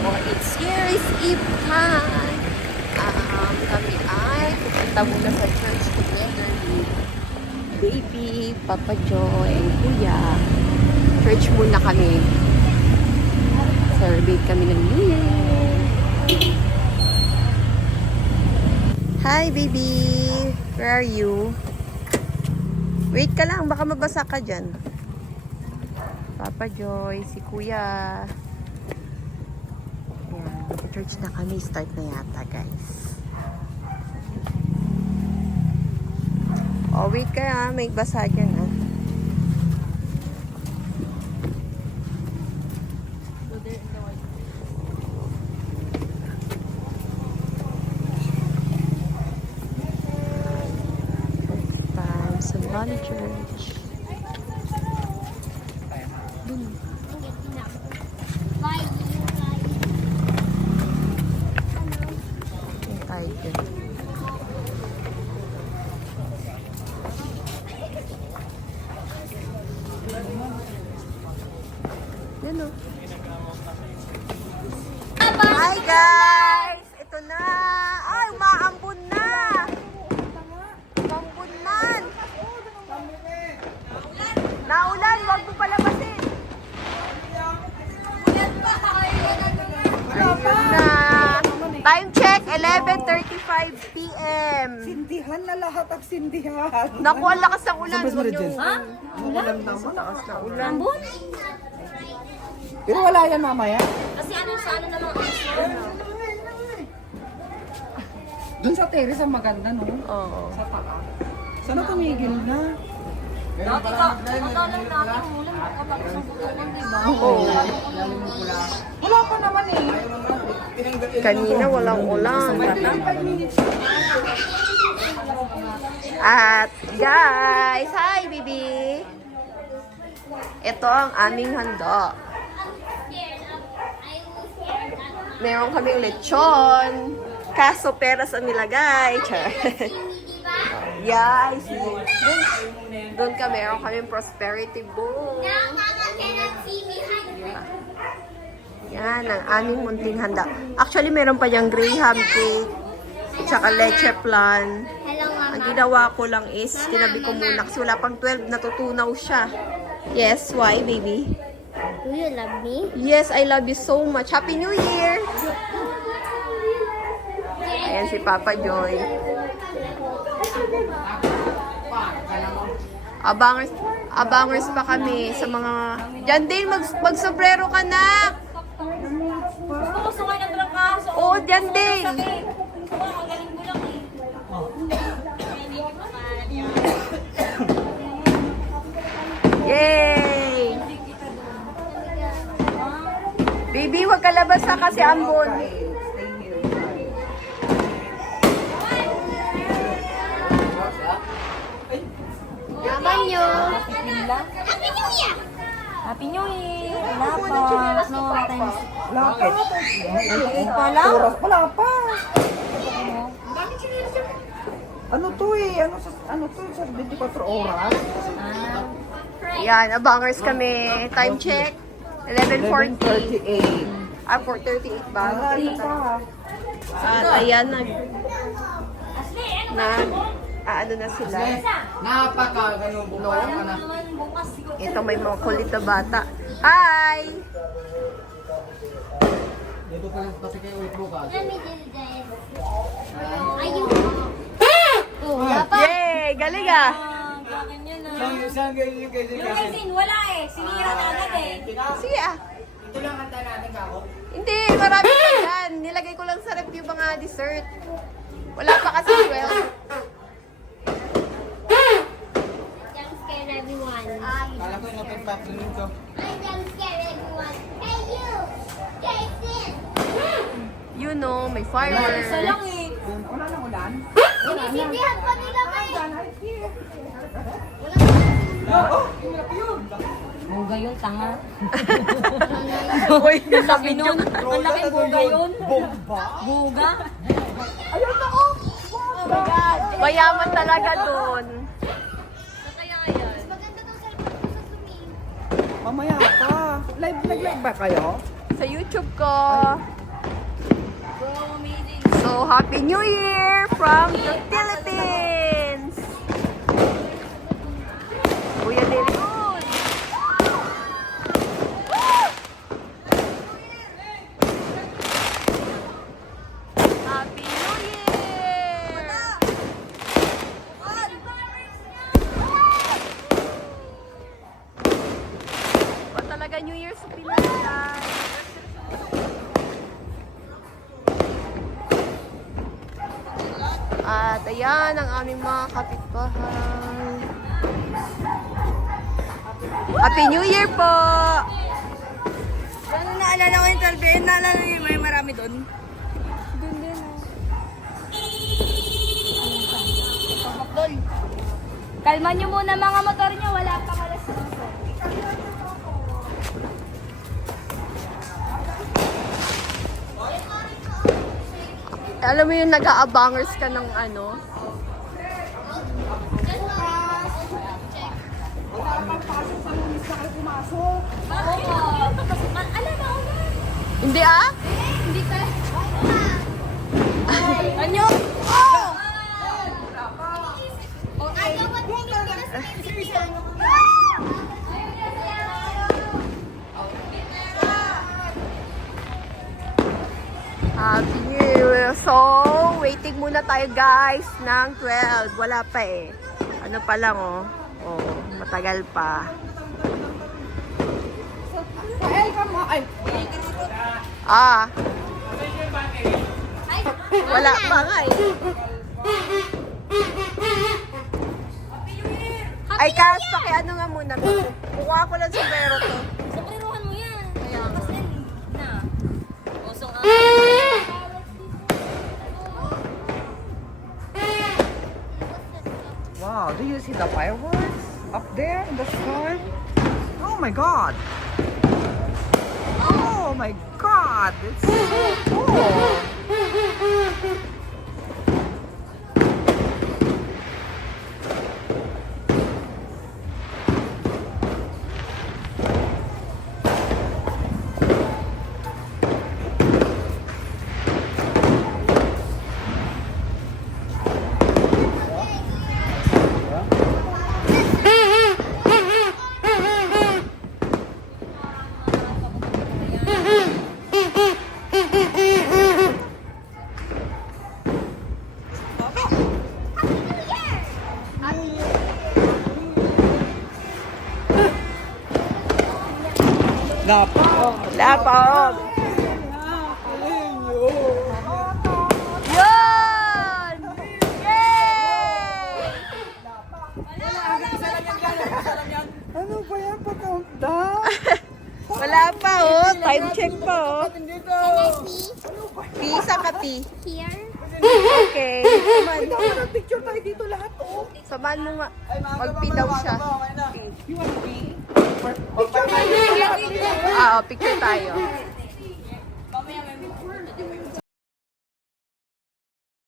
it's Year's Eve time. Kami ay pupunta muna sa church together with baby, Papa Joy, and Kuya. Church muna kami. Celebrate kami ng New Year. Hi, baby! Where are you? Wait ka lang, baka mabasa ka dyan. Papa Joy, si Kuya. Ayan, church na kami. Start na yata, guys. Oh, wait ka ha. May basa dyan ha. Valley Church. Tiger. Yan o. Hi guys! Ito na! Ay, umaambon na! Umaambon man! Naulan, wag mo palabasin. Ayun na. Time check, 11:35 p.m. Sindihan na lahat ang sindihan. Naku, ang lakas ng ulan. Ha? Ulan naman. Lakas ng ulan. Pero wala yan mamaya. Kasi ano sa ano na mga Doon sa terrace ang maganda, no? Oo. Sa taas. Sana tumigil na. dati ka, nakakalang natin ulan, makapagos ang butukan, diba? Oo. Wala pa naman eh. Kanina walang ulan. 5 minutes. At guys, hi baby. Ito ang aming handa. Meron kami lechon. Kaso peras ang nilagay. Char. Yes. Doon ka meron kami prosperity bowl. Yan ang aming munting handa. Actually, meron pa diyang graham cake. Tsaka leche flan. Hello, Mama. Ang ginawa ko lang is, tinabi ko muna kasi wala pang 12, natutunaw siya. Yes, why, baby? Do you love me? Yes, I love you so much. Happy New Year! Ayan si Papa Joy. Abangers pa kami sa mga... Diyan din, mag-sombrero ka na! Gusto ko ng trangkaso. Oo, diyan din! Magaling mo lang eh. Yay! Baby, wag ka labas ha kasi ambon. Yaman nyo. Happy New Year! Happy New Year! Wala pa. No, times. Wala pa. Wala? Oras, wala pa. Ano to eh? Ano to? Sa 24 oras? Yan, abangers kami. Time check. 11:40. 11:38. 4:38 ba? Marami pa. At ayan, ano na sila. Napaka-ganun bukas ka na. Ito may mga kulit na bata. Hi! Dito pa lang kasi kayo ulit bukas. Let me do this. Ayun. Wala pa. Yay! Galing ah! Ganyan na. Saan ganyan kayo Yung resin, wala eh. Sinira na agad eh. Sige ah. Ito lang hanta natin kako. Hindi, marami pa yan. Nilagay ko lang sa rep yung mga dessert. Wala pa kasi 12. Jump scare everyone. Kala ko yung napag-papinig ko. I jump scare everyone. Hey you! Jason! You know, may Isa fireworks. lang eh. Wala nang ulan? Sinisindihan pa nila ba eh? Buga yun, tanga. Uy, Ang laki nun. Ang laki buga yun. Buga. Ayun ako! Oh my God. mayaman talaga doon. Maganda tong cellphone ko sa sumi. Mamaya pa. Nag-live ba kayo? sa YouTube ko. So amazing. So, Happy New Year from the Philippines! Kuya Dilon! Happy New Year! Ba talaga New Year sa Pinas, guys? At ayan ang aming mga kapitbahay. Happy New Year po! Ano naalala ko yung 12 yun? Naalala niyo may marami doon? Doon din Kalma niyo muna mga motor niyo. Wala pang alas 11. Alam mo yung nag-aabangers ka ng ano? Hindi ah? Hindi tayo. Anyo? Oh! I know what Philippines is. Happy New Year! So, waiting muna tayo guys ng 12. Wala pa eh. Ano pa lang oh. Oh, matagal pa. Ay, kamo. Ay, Ah. Wala pa nga eh. Ay, Cass, ano nga muna to? Kukuha ko lang sa pero to. Sa kliruhan mo yan. Kaya nga. Kasi na. Usong wow, do you see the fireworks up there in the sky? Oh my god. Oh my god, it's so cool. Wala pa. Yun! Yay! Ano ba yan? Pa-countdown? Wala pa oh. Time check pa oh. Pisa ka pi. Here. Okay. Saman. Picture tayo dito lahat, oh. Saman mo nga. Magpi daw siya. You want to be? Ah, oh, picture tayo.